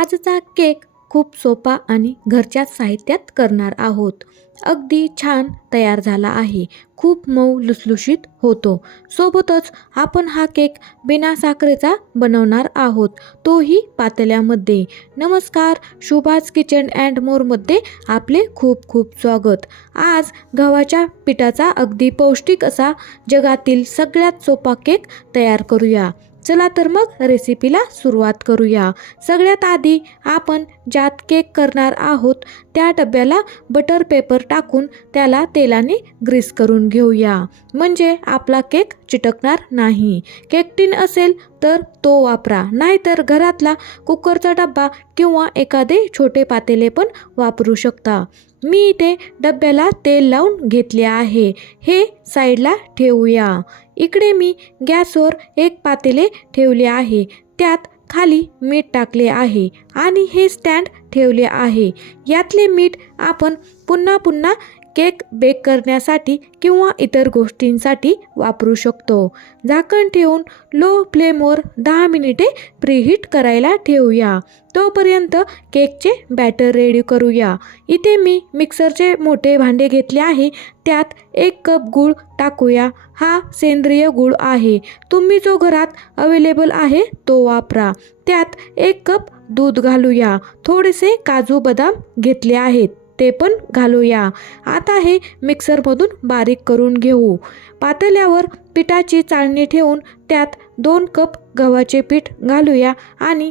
आजचा केक खूप सोपा आणि घरच्या साहित्यात करणार आहोत. अगदी छान तयार झाला आहे. खूप मऊ लुसलुशीत होतो. सोबतच आपण हा केक बिना साखरेचा बनवणार आहोत. तोही पातेल्यामध्ये. नमस्कार शुभाज किचन अँड मोरमध्ये आपले खूप खूप स्वागत. आज गव्हाच्या पिठाचा अगदी पौष्टिक असा जगातील सगळ्यात सोपा केक तयार करूया. चला तर मग रेसिपीला सुरुवात करूया. सगळ्यात आधी आपण ज्यात केक करणार आहोत त्या डब्याला बटर पेपर टाकून त्याला तेलाने ग्रीस करून घेऊया. म्हणजे आपला केक चिटकणार नाही. केक टीन असेल तर तो वापरा. नाहीतर घरातला कुकरचा डब्बा किंवा एखादे छोटे पातेले पण वापरू शकता. मी इथे डब्याला तेल लावून घेतले आहे. हे साईडला ठेवूया. इकडे मी गॅसवर एक पातेले ठेवले आहे. त्यात खाली मीठ टाकले आहे आणि हे स्टँड ठेवले आहे. यातले मीठ आपण पुन्हा पुन्हा केक बेक करण्यासाठी किंवा इतर गोष्टींसाठी वापरू शकतो. झाकण ठेवून लो फ्लेमवर दहा मिनिटे प्रीहीट करायला ठेवूया. तोपर्यंत केकचे बॅटर रेडी करूया. इथे मी मिक्सरचे मोठे भांडे घेतले आहे. त्यात एक कप गूळ टाकूया. हा सेंद्रिय गूळ आहे. तुम्ही जो घरात अवेलेबल आहे तो वापरा. त्यात एक कप दूध घालूया. थोडेसे काजू बदाम घेतले आहेत. ते पण घालूया. आता हे मिक्सरमधून बारीक करून घेऊ. पातेल्यावर पिठाची चाळणी ठेवून त्यात दोन कप गव्हाचे पीठ घालूया आणि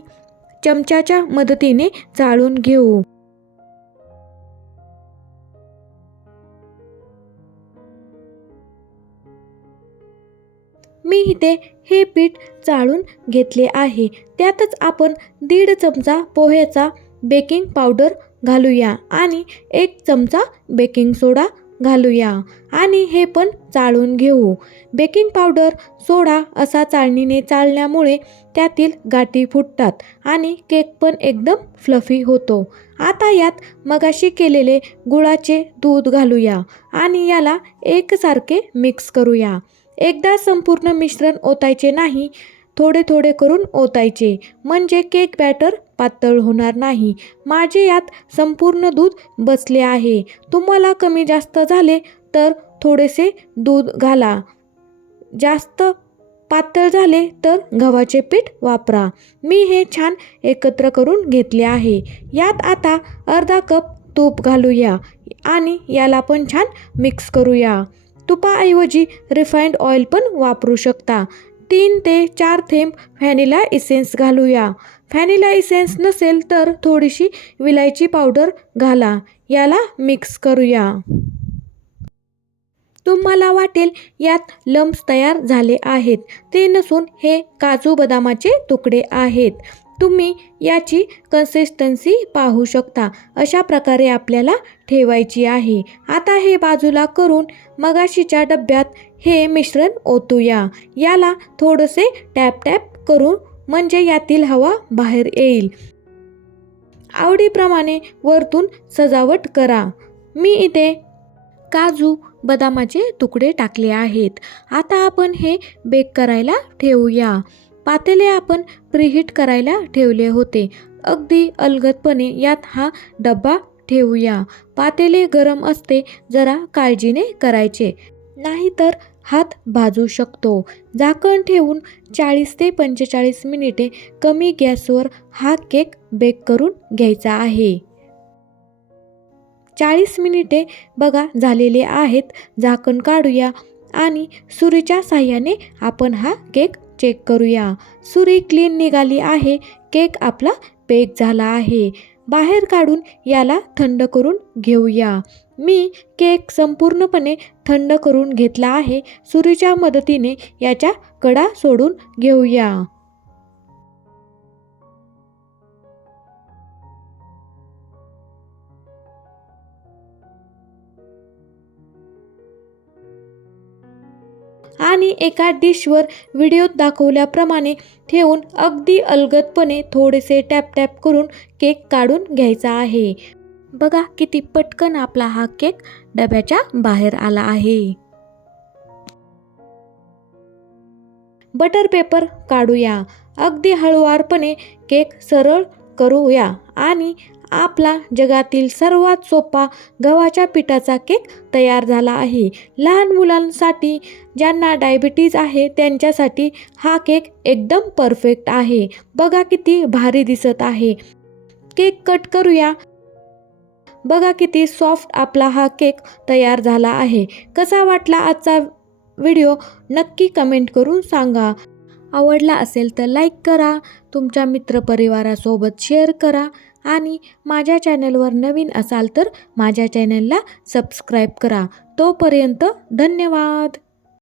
चमच्याच्या मदतीने चाळून घेऊ. मी इथे हे पीठ चाळून घेतले आहे. त्यातच आपण दीड चमचा पोह्याचा बेकिंग पावडर घालूया. आणि एक चमचा बेकिंग सोडा घालूया. आणि हे पण चाळून घेऊ. बेकिंग पावडर सोडा असा चाळणीने चाळण्यामुळे त्यातील गाठी फुटतात आणि केक पण एकदम फ्लफी होतो. आता यात मगाशी केलेले गुळाचे दूध घालूया आणि याला एकसारखे मिक्स करूया. एकदा संपूर्ण मिश्रण ओतायचे नाही थोडे थोडे करून ओतायचे. म्हणजे केक बॅटर पातळ होणार नाही. माझे यात संपूर्ण दूध बसले आहे. तुम्हाला कमी जास्त झाले तर थोडेसे दूध घाला. जास्त पातळ झाले तर गव्हाचे पीठ वापरा. मी हे छान एकत्र करून घेतले आहे. यात आता अर्धा कप तूप घालूया आणि याला पण छान मिक्स करूया. तुपाऐवजी रिफाईंड ऑइल पण वापरू शकता. तीन ते चार थेंब व्हॅनिला इसेन्स घालूया. व्हॅनिला इसेन्स नसेल तर थोडीशी विलायची पावडर घाला. याला मिक्स करूया. तुम्हाला वाटेल यात लम्स तयार झाले आहेत. ते नसून हे काजू बदामाचे तुकडे आहेत. तुम्ही याची कन्सिस्टन्सी पाहू शकता. अशा प्रकारे आपल्याला ठेवायची आहे. आता हे बाजूला करून मगाशीच्या डब्यात हे मिश्रण ओतूया. याला थोडंसे टॅप टॅप करून म्हणजे यातील हवा बाहेर येईल. आवडीप्रमाणे वरतून सजावट करा. मी इथे काजू बदामाचे तुकडे टाकले आहेत. आता आपण हे बेक करायला ठेवूया. पातेले आपण प्रिहीट करायला ठेवले होते. अगदी अलगदपणे यात हा डब्बा ठेवूया. पातेले गरम असते जरा काळजीने करायचे. नाहीतर हात भाजू शकतो. झाकण ठेवून चाळीस ते पंचेचाळीस मिनिटे कमी गॅसवर हा केक बेक करून घ्यायचा आहे. चाळीस मिनिटे बघा झालेले आहेत. झाकण काढूया आणि सुरीच्या साह्याने आपण हा केक चेक करूया. सुरी क्लीन निघाली आहे. केक आपला बेक झाला आहे. बाहेर काढून याला थंड करून घेऊया. मी केक संपूर्णपणे थंड करून घेतला आहे. सुरीच्या मदतीने याच्या कडा सोडून घेऊया. आणि एका डिशवर व्हिडिओत दाखवल्याप्रमाणे ठेवून अगदी अलगदपणे थोडेसे टॅप टॅप करून केक काढून घ्यायचा आहे. बघा किती पटकन आपला हा केक डब्याच्या बाहेर आला आहे. बटर पेपर काढूया. अगदी हळुवारपणे केक सरळ करूया आणि आपला जगातील सर्वात सोपा गव्हाच्या पिठाचा केक तयार झाला आहे. लहान मुलांसाठी ज्यांना डायबिटीज आहे त्यांच्यासाठी हा केक एकदम परफेक्ट आहे. बघा किती भारी दिसत आहे. केक कट करूया. बघा किती सॉफ्ट आपला हा केक तयार झाला आहे. कसा वाटला आजचा व्हिडिओ नक्की कमेंट करून सांगा. आवडला असेल तर लाईक करा. तुमच्या मित्रपरिवारासोबत शेअर करा. आणि माझ्या चॅनलवर नवीन असाल तर माझ्या चॅनलला सबस्क्राईब करा. तोपर्यंत धन्यवाद.